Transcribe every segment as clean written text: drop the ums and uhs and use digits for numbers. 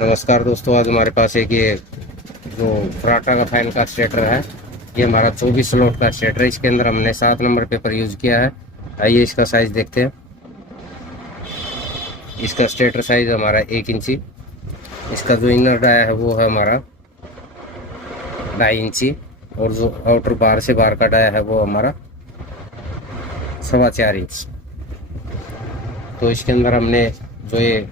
नमस्कार दोस्तों, आज हमारे पास एक ये जो फराटा का फैन का स्टेटर है। ये हमारा 24 स्लॉट का स्टेटर है। इसके अंदर हमने 7 नंबर पेपर यूज किया है। आइए इसका साइज देखते हैं। इसका स्टेटर साइज हमारा 1 इंची। इसका जो इनर डाया है वो है हमारा 2.5 इंची और जो आउटर बार से बाहर का डाया है वो हमारा 4.25 इंच। तो इसके अंदर हमने जो ये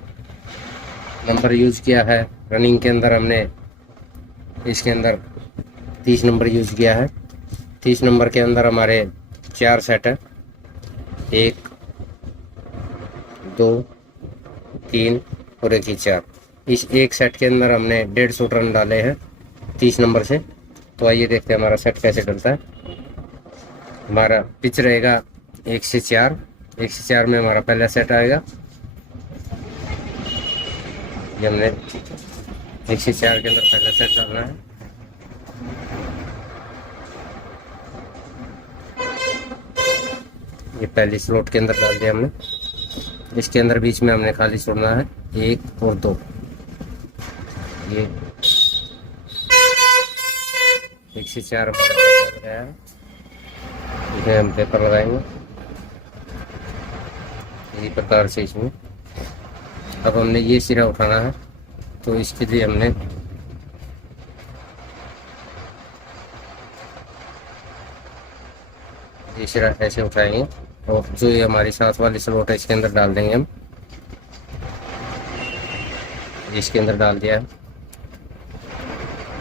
नंबर यूज किया है रनिंग के अंदर, हमने इसके अंदर 30 नंबर यूज किया है। 30 नंबर के अंदर हमारे 4 सेट है, 1 2 3 और 1 ही 4। इस एक सेट के अंदर हमने 150 रन डाले हैं 30 नंबर से। तो आइए देखते हैं हमारा सेट कैसे डलता है। हमारा पिच रहेगा 1 से 4। 1 से 4 में हमारा पहला सेट आएगा। ये हमने 1 से 4 के अंदर पहला सेट डालना है। ये पहली स्लॉट के अंदर डाल दिया हमने। इसके अंदर बीच में हमने खाली छोड़ना है 1 और 2। ये 1 से 4 गया है। इसमें हम पेपर लगाएंगे इसी प्रकार से इसमें। अब हमने ये सिरा उठाना है, तो इसके लिए हमने ये सिरा ऐसे उठाएंगे और जो ये हमारी 7 वाली स्लॉट है इसके अंदर डाल देंगे हम। इसके अंदर डाल दिया है।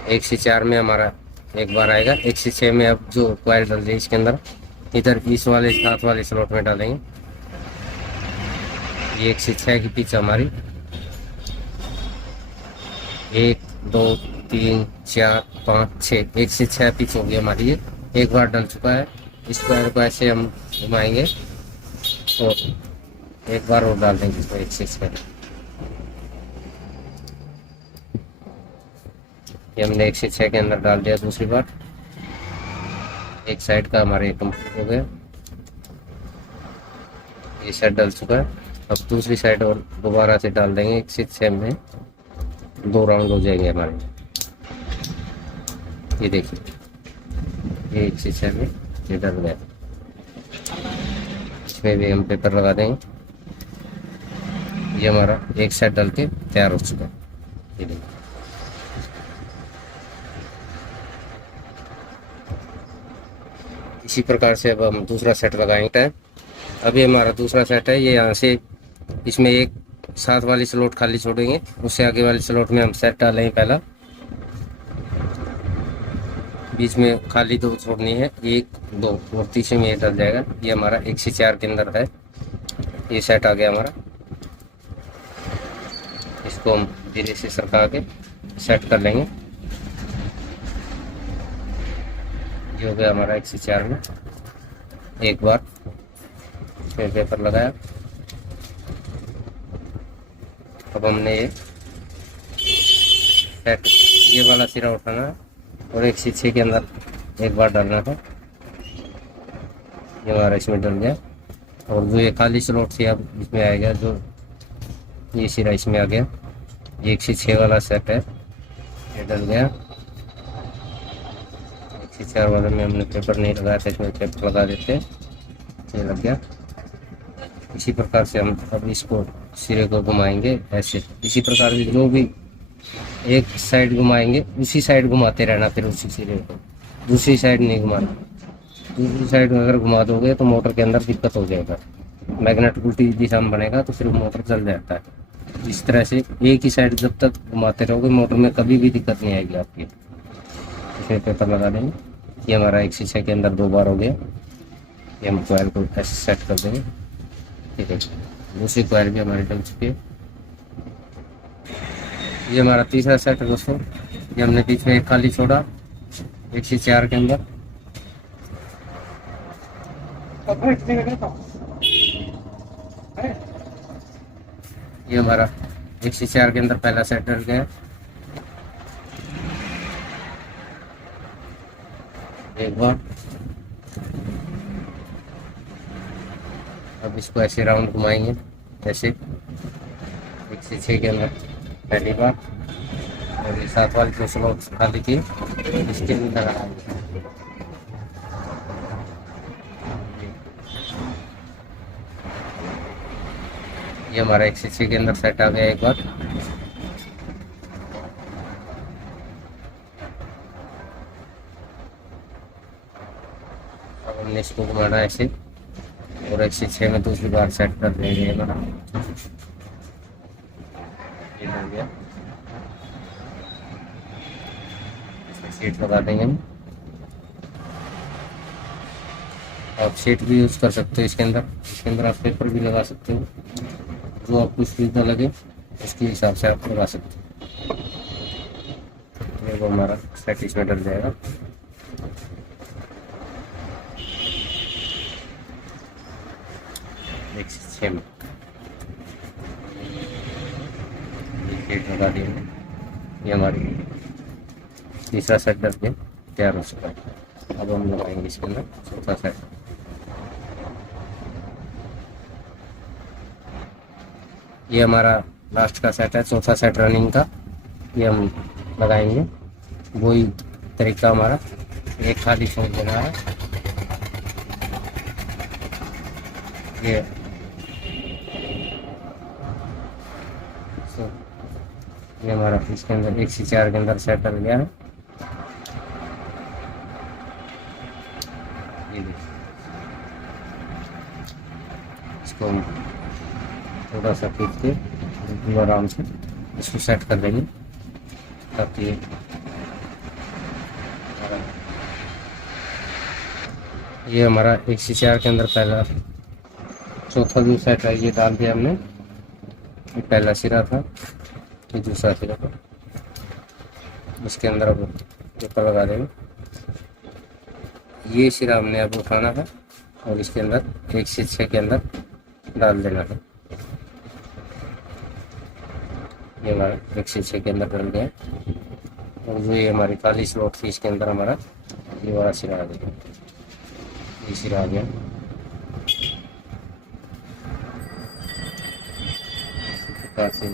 1 से 4 में हमारा एक बार आएगा। 1 से 6 में अब जो क्वाइल डाल दिए इसके अंदर इधर इस वाले 7 वाले स्लॉट में डालेंगे। ये 1 से 6 की पिच हमारी 1 2 3 4 5 6, 1 से 6 पिच होगी हमारी। ये एक बार डल चुका है। इस स्क्वायर को ऐसे हम घुमाएंगे और एक बार और डाल देंगे इसको 1 से 6। ये हमने 1 से 6 के अंदर डाल दिया दूसरी बार। एक साइड का हमारे कंप्लीट हो गया। ये साइड डल चुका है। अब दूसरी साइड और दोबारा से डाल देंगे 1 से 6 में। 2 राउंड हो जाएंगे हमारे। ये देखिए ये 1 से 6 में ये डल गया। इसमें भी हम पेपर लगा देंगे। ये हमारा एक साइड डल के तैयार हो चुका है। ये देखिए इसी प्रकार से अब हम दूसरा सेट लगाएंगे। अभी हमारा दूसरा सेट है। ये यहाँ से इसमें एक 7 वाली स्लॉट खाली छोड़ेंगे, उससे आगे वाली स्लॉट में हम सेट डालेंगे पहला। बीच में खाली 2 छोड़नी है, 1 2 और तीसरे में ये डल जाएगा। ये हमारा 1 से 4 के अंदर है। ये सेट आ गया हमारा। इसको हम धीरे से सरका के सेट कर लेंगे। ये हो गया हमारा 1 से 4 में। एक बार फिर पेपर लगाया। अब हमने ये सेट ये वाला सिरा उठाना है और 1 से 6 के अंदर एक बार डालना था। ये हमारा इसमें डल गया। और जो ये खाली स्लॉट से अब इसमें आएगा, जो ये सिरा इसमें आ गया। ये 1 से 6 वाला सेट है, ये डल गया। 1 से 4 वाले में हमने पेपर नहीं लगाया था, इसमें पेपर लगा देते। ये लग गया। इसी प्रकार से हम अब इसको सिरे को घुमाएंगे ऐसे। इसी प्रकार से जो भी एक साइड घुमाएंगे उसी साइड घुमाते रहना, फिर उसी सिरे को दूसरी साइड नहीं घुमाना। दूसरी साइड अगर घुमा दोगे तो मोटर के अंदर दिक्कत हो जाएगा। मैग्नेट उल्टी दिशा में बनेगा तो फिर मोटर चल जाता है। इस तरह से एक ही साइड जब तक घुमाते रहोगे मोटर में कभी भी दिक्कत नहीं आएगी आपकी। इसमें पेपर लगा देंगे। ये हमारा 1 से 6 के अंदर 2 बार हो गया। ये हम कॉइल को ऐसे सेट कर देंगे। ठीक है, दूसरी कॉइल भी हमारी डल चुकी है। ये हमारा तीसरा सेट है दोस्तों। ये हमने बीच में एक खाली छोड़ा 1 से 4 के अंदर। ये हमारा 1 से 4 के अंदर पहला सेट डल गया। एक बार अब इसको ऐसे राउंड घुमाएंगे ऐसे 1 से 6 के अंदर पहली बार। और ये साथ वाली जो स्लॉट खाली थी इसके अंदर लगाएंगे। ये हमारा एक शीशे के अंदर सेट आ गया एक बार। अब हमने इसको घुमाना है ऐसे और एक शीशे में दूसरी बार सेट कर देंगे हमारा। ये हो गया। इसमें सीट लगा देंगे हम। आप सीट भी यूज़ कर सकते हो इसके अंदर आप पेपर भी लगा सकते हो, जो आपको सुविधा लगे उसके हिसाब से आप लगा सकते हो। ये वो हमारा सेट इसमें डल जाएगा। एक शीशे में सीट लगा दी। ये हमारी तीसरा सेट डल के तैयार हो चुका है। अब हम लगाएंगे इसके अंदर चौथा सेट। ये हमारा लास्ट का सेट है, चौथा सेट रनिंग का। ये हम लगाएंगे वही तरीका हमारा। एक खाली छोड़ देना है। ये ये हमारा इसके अंदर 1 से 4 के अंदर सेट कर गया है। ये देखिए, इसको हम थोड़ा सा खींच के बिल्कुल आराम से इसको सेट कर देंगे ताकि ये हमारा 1 से 4 के अंदर पहला चौथा जो सेट है ये डाल दिया हमने। ये पहला सिरा था, ये दूसरा सिरा था। इसके अंदर अब पेपर लगा देंगे। ये सिरा हमने अब उठाना है और इसके अंदर 1 से 6 के अंदर डाल देना है। ये हमारा 1 से 6 के अंदर डल गया। और जो ये हमारी खाली स्लॉट थी इसके अंदर हमारा ये वाला सिरा आ गया। ये सिरा आ गया। प्रकार से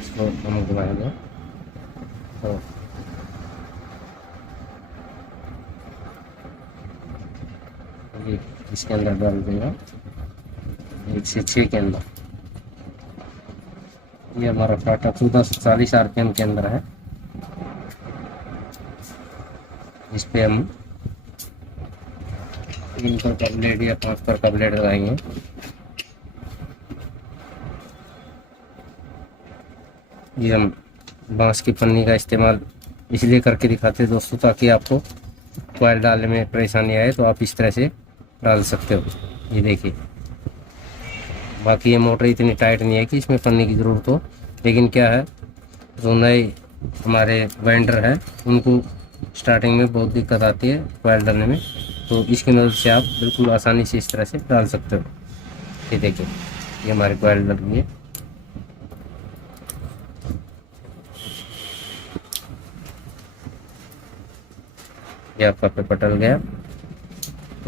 इसको हम घुमाएंगे तो ये इसके अंदर डाल देगा 1 से 6 के अंदर। ये हमारा फाटा 1440 RPM के अंदर है। इस पे हम 3 पर का ब्लेड या 5 पर का ब्लेड लगाएंगे। ये हम बांस की पन्नी का इस्तेमाल इसलिए करके दिखाते हैं दोस्तों ताकि आपको कॉइल डालने में परेशानी आए तो आप इस तरह से डाल सकते हो। ये देखिए, बाकी ये मोटर इतनी टाइट नहीं है कि इसमें पन्नी की ज़रूरत हो, लेकिन क्या है जो नए हमारे वेंडर हैं उनको स्टार्टिंग में बहुत दिक्कत आती है कॉइल डालने में, तो इसकी मदद से आप बिल्कुल आसानी से इस तरह से डाल सकते हो। ये देखिए, ये हमारी कॉइल लग गई है। ये आपका पेपर डल गया।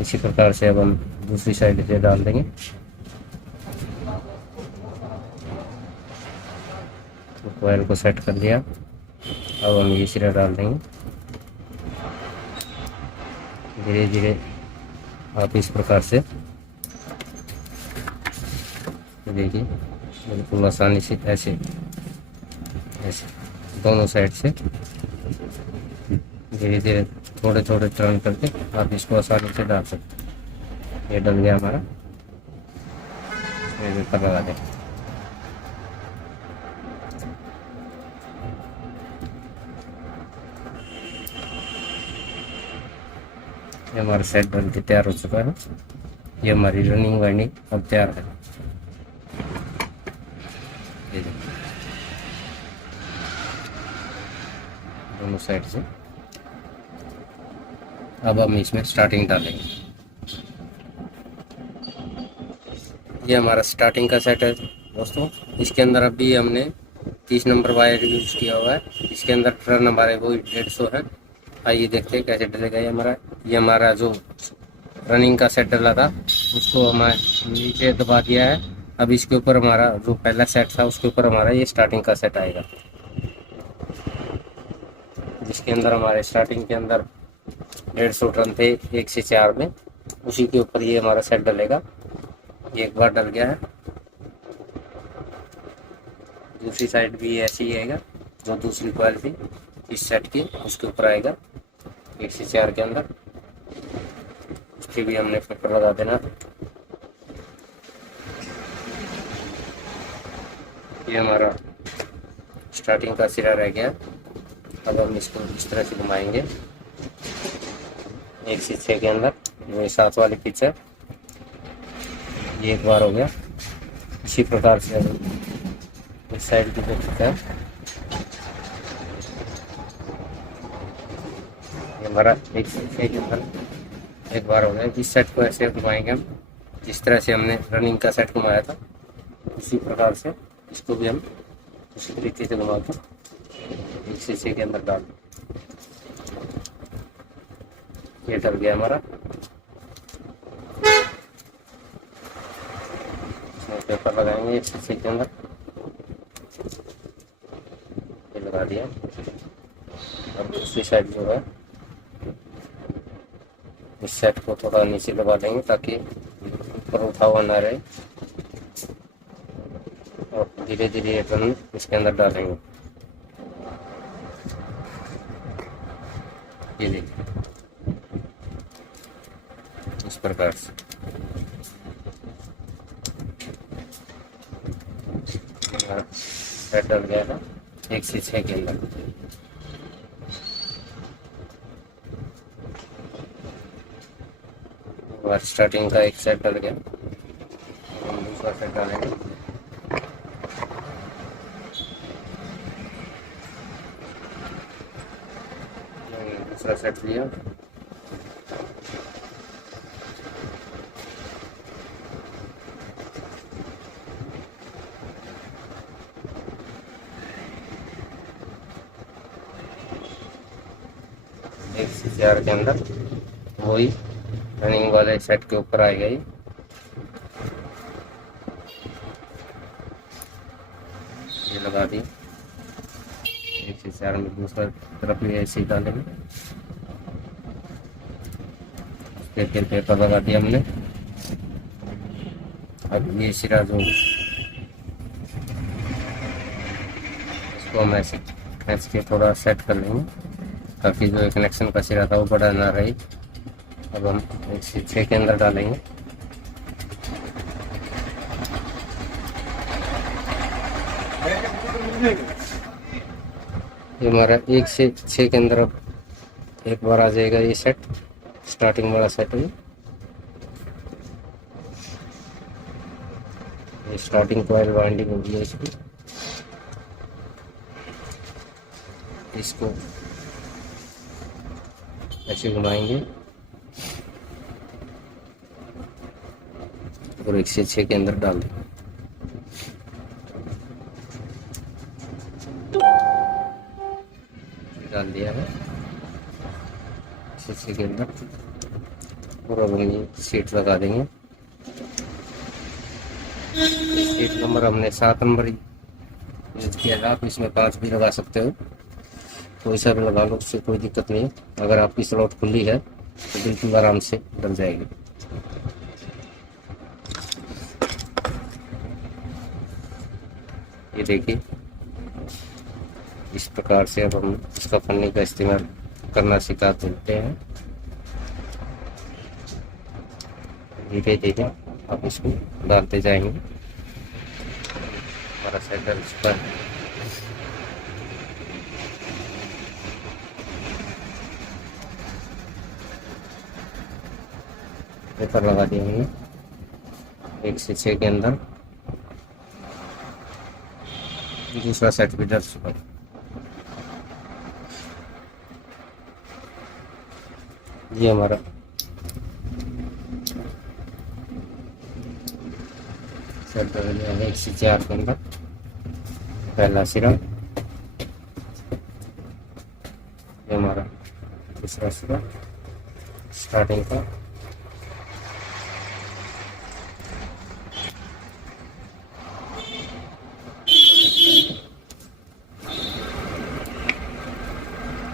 इसी प्रकार से अब हम दूसरी साइड से डाल देंगे। तो कॉइल को सेट कर दिया। अब हम ये सिरा डाल देंगे। धीरे धीरे आप इस प्रकार से देखिए, बिल्कुल आसानी से ऐसे ऐसे दोनों साइड से धीरे धीरे थोड़े थोड़े टर्न करके आप इसको आसानी से डाल सकते हैं। ये डल गया हमारा। इसमें पेपर लगा दें। ये हमारा सेट बन के तैयार हो चुका है। ये हमारी रनिंग वाइंडिंग अब तैयार है। ये देखिए, दोनों साइड से अब हम इसमें स्टार्टिंग डालेंगे। ये हमारा स्टार्टिंग का सेट है दोस्तों। इसके अंदर अभी हमने 30 नंबर वायर यूज किया हुआ है। इसके अंदर टर्न हमारे वो 150 है। आइए देखते हैं कैसे डलेगा ये हमारा जो रनिंग का सेट डला था उसको हमें नीचे दबा दिया है अब इसके ऊपर हमारा जो पहला सेट था उसके ऊपर हमारा ये स्टार्टिंग का सेट आएगा, जिसके अंदर हमारे स्टार्टिंग के अंदर 150 टन थे 1 से 4 में, उसी के ऊपर ये हमारा सेट डलेगा। ये एक बार डल गया है, दूसरी साइड भी ऐसी ही आएगा। जो दूसरी कॉइल थी इस सेट की उसके ऊपर आएगा 1 से 4 के अंदर, उसके भी हमने पेपर लगा देना। ये हमारा स्टार्टिंग का सिरा रह गया। अब हम इसको इस तरह से घुमाएंगे 1 से 6 के अंदर। ये 7 वाली पिच है, ये एक बार हो गया। इसी प्रकार से इस साइड की जो पिच है ये हमारा 1 से 6 के अंदर एक बार हो गया। इस सेट को ऐसे घुमाएंगे हम, जिस तरह से हमने रनिंग का सेट घुमाया था उसी प्रकार से इसको भी हम उसी तरीके से घुमा कर 1 से 6 के अंदर डाल। ये डल गया हमारा। पेपर लगाएंगे 1 से 6 के अंदर, ये लगा दिया। अब दूसरी साइड जो है इस सेट को थोड़ा नीचे दबा देंगे ताकि ऊपर उठा हुआ ना रहे, और धीरे धीरे ये टर्न इसके अंदर डालेंगे। ये देखिए इस प्रकार से सेट डल गया था 1 से 6 के अंदर। और स्टार्टिंग का एक सेट डल गया, हम दूसरा सेट डालेंगे। दूसरा सेट लिया, एक से 4 के अंदर वही रनिंग वाले सेट के ऊपर आएगा। ये लगा दी 1 से 4 में। दूसरा तरफ भी ऐसे ही डालेंगे, फिर पेपर लगा दिया हमने। अब ये सिरा जो इसको हम ऐसे खींच के थोड़ा सेट कर लेंगे ताकि जो कनेक्शन का सिरा था वो बड़ा ना रहे। अब हम 1 से 6 के अंदर डालेंगे। ये हमारा 1 से 6 के अंदर अब एक बार आ जाएगा ये सेट, स्टार्टिंग वाला सेट है। ये स्टार्टिंग कॉइल वाइंडिंग होगी है इसकी। इसको ऐसे घुमाएंगे और 1 से 6 के अंदर डाल देंगे। डाल दिया है 1 से 6 के अंदर, और अब हम ये सीट लगा देंगे। सीट नंबर हमने 7 नंबर यूज किया था, आप इसमें 5 भी लगा सकते हो, कोई सा भी लगा लो, उससे कोई दिक्कत नहीं। अगर आपकी स्लॉट खुली है तो बिल्कुल आराम से डल जाएगी। ये देखिए इस प्रकार से अब हम इसका पन्नी का इस्तेमाल करना सिखा देते हैं। धीरे धीरे आप इसको डालते जाएंगे। हमारा सेट डल चुका है। पेपर लगा देंगे 1 से 6 के अंदर। दूसरा सेट भी डल चुका है। ये हमारा सेट डल गया है 1 से 4 के अंदर। पहला सिरा, ये हमारा दूसरा सिरा स्टार्टिंग का।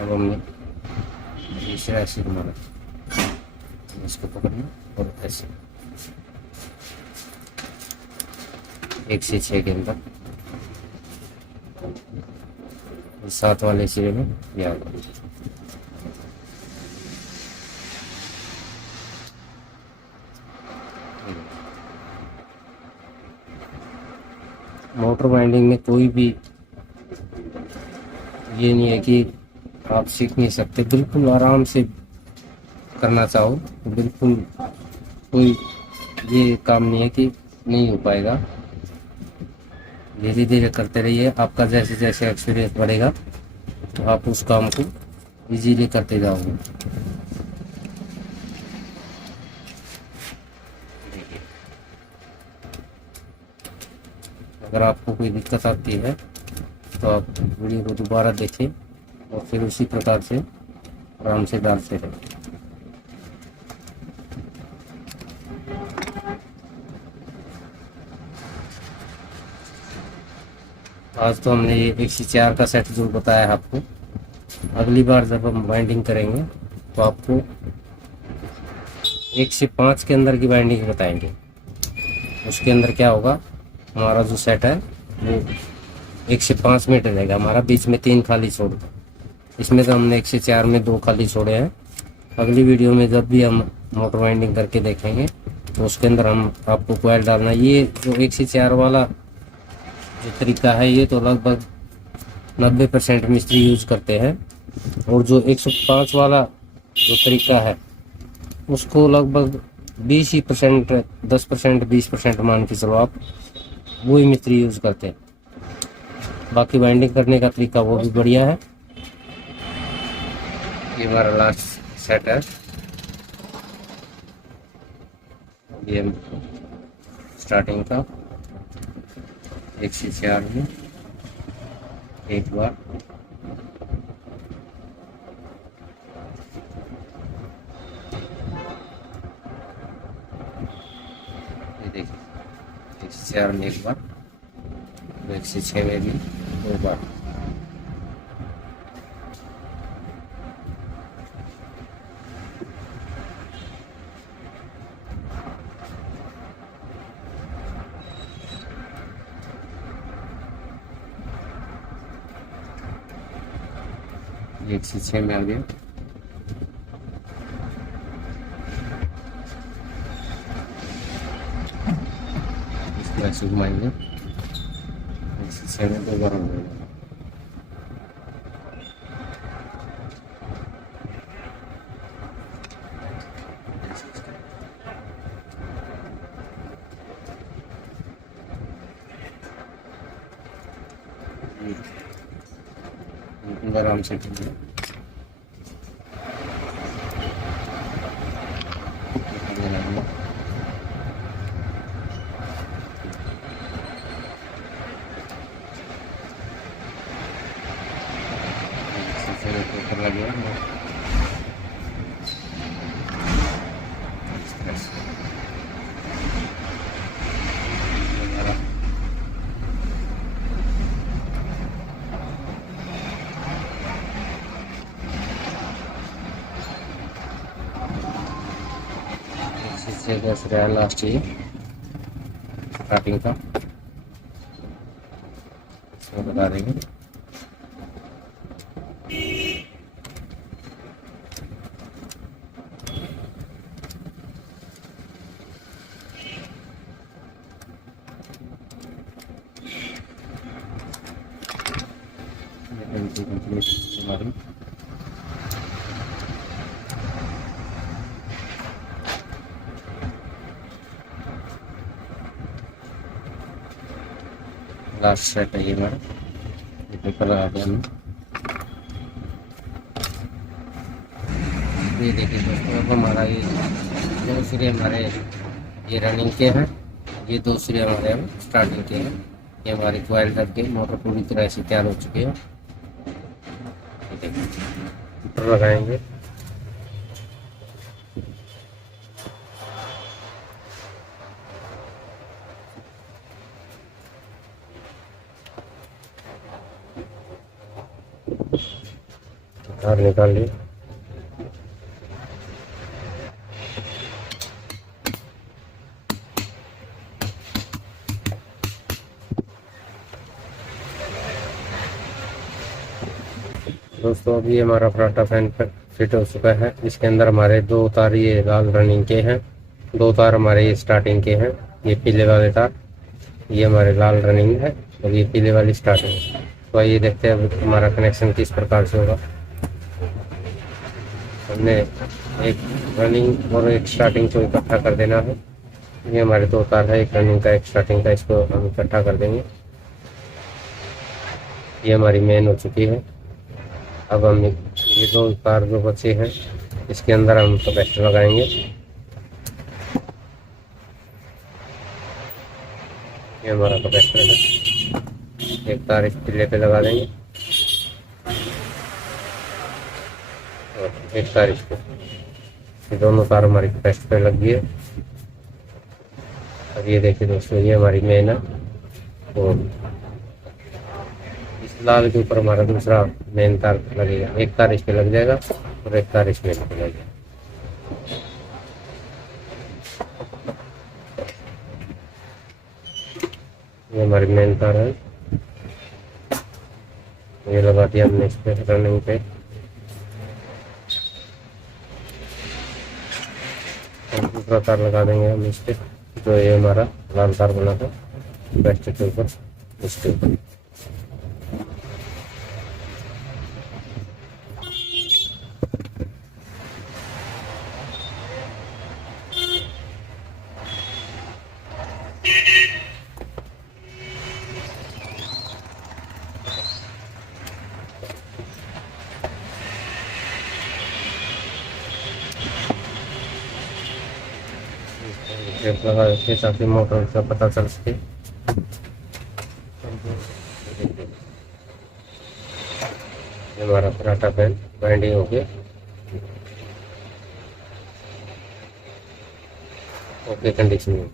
अब हमने तीसरा ऐसे घुमाना, इसको पकड़ना और ऐसे 1 से 6 के अंदर 7 वाले सिरे में या मोटर वाइंडिंग में कोई भी ये नहीं है कि आप सीख नहीं सकते, बिल्कुल आराम से करना चाहो तो बिल्कुल कोई ये काम नहीं है कि नहीं हो पाएगा। धीरे धीरे करते रहिए, आपका जैसे जैसे एक्सपीरियंस बढ़ेगा तो आप उस काम को इजीली करते जाओगे। अगर आपको कोई दिक्कत आती है तो आप वीडियो को दोबारा देखें और फिर उसी प्रकार से आराम से डालते रहें। आज तो हमने ये 1 से 4 का सेट जो बताया आपको, अगली बार जब हम बाइंडिंग करेंगे तो आपको 1 से 5 के अंदर की बाइंडिंग बताएंगे। उसके अंदर क्या होगा, हमारा जो सेट है वो 1 से 5 में डलेगा, हमारा बीच में 3 खाली छोड़, इसमें तो हमने 1 से 4 में 2 खाली छोड़े हैं। अगली वीडियो में जब भी हम मोटर वाइंडिंग करके देखेंगे तो उसके अंदर हम आपको कॉइल डालना। ये जो 1 से 4 वाला जो तरीका है ये तो लगभग 90% मिस्त्री यूज करते हैं, और जो 105 वाला जो तरीका है उसको लगभग 20% 10% 20% मान के चलो आप, वही मिस्त्री यूज करते हैं। बाकी बाइंडिंग करने का तरीका वो भी बढ़िया है। ये हमारा लास्ट सेट है, ये स्टार्टिंग का 1 से 4 में एक बार, ये देखिए 1 से 4 में एक बार, 1 से 6 में भी 2 बार। एक से 6 में आ गया। इसको ऐसे घुमाएंगे, 1 से 6 में 2 बार हो जाएगा। आराम से ऊपर लग गया। रहा लास्ट ये स्टार्टिंग का, इसमें बता देंगे। हमारी लास्ट सेट है ये हमारा, ये पेपर लगा दिया हमने। ये देखिए दोस्तों, अब हमारा ये 2 सिरे हमारे ये रनिंग के हैं, ये 2 सिरे हमारे अब स्टार्टिंग के हैं। ये हमारी कॉइल रख के मोटर पूरी तरह से तैयार हो चुकी है। ऊपर लगाएंगे, बाहर निकाल लिए। दोस्तों अभी हमारा फराटा फैन फिट हो चुका है। इसके अंदर हमारे 2 तार ये लाल रनिंग के हैं, 2 तार हमारे ये स्टार्टिंग के हैं। ये पीले वाले तार ये हमारे लाल रनिंग है और ये पीले वाली स्टार्टिंग है। तो आइए देखते हैं अब हमारा कनेक्शन किस प्रकार से होगा। हमने एक रनिंग और एक स्टार्टिंग को इकट्ठा कर देना है। ये हमारे 2 तार है, एक रनिंग का एक स्टार्टिंग का, इसको हम इकट्ठा कर देंगे। ये हमारी मेन हो चुकी है। अब हम ये 2 तार जो बचे हैं इसके अंदर हम कैपेसिटर लगाएंगे। ये हमारा कैपेसिटर है, एक तार इस पिल्ले पे लगा देंगे और एक तार इस पे। ये दोनों तार हमारी कैपेसिटर पे लग गई है। अब ये देखिए दोस्तों, ये हमारी मेन है और इस लाल के ऊपर हमारा दूसरा मेन तार लगेगा। एक तार इस पे लग जाएगा और एक तार इस पे लग जाएगा। ये हमारी मेन तार है, ये लगा दिया हमने इस पे रनिंग पे। दूसरा तार लगा देंगे हम इस पे, जो ये हमारा लाल तार बना था कैपेसिटर के ऊपर, इसके ऊपर। टेप लगा देते ताकि मोटर का पता चल सके। हमारा फराटा फैन बाइंडिंग हो गया। ओके कंडीशन में।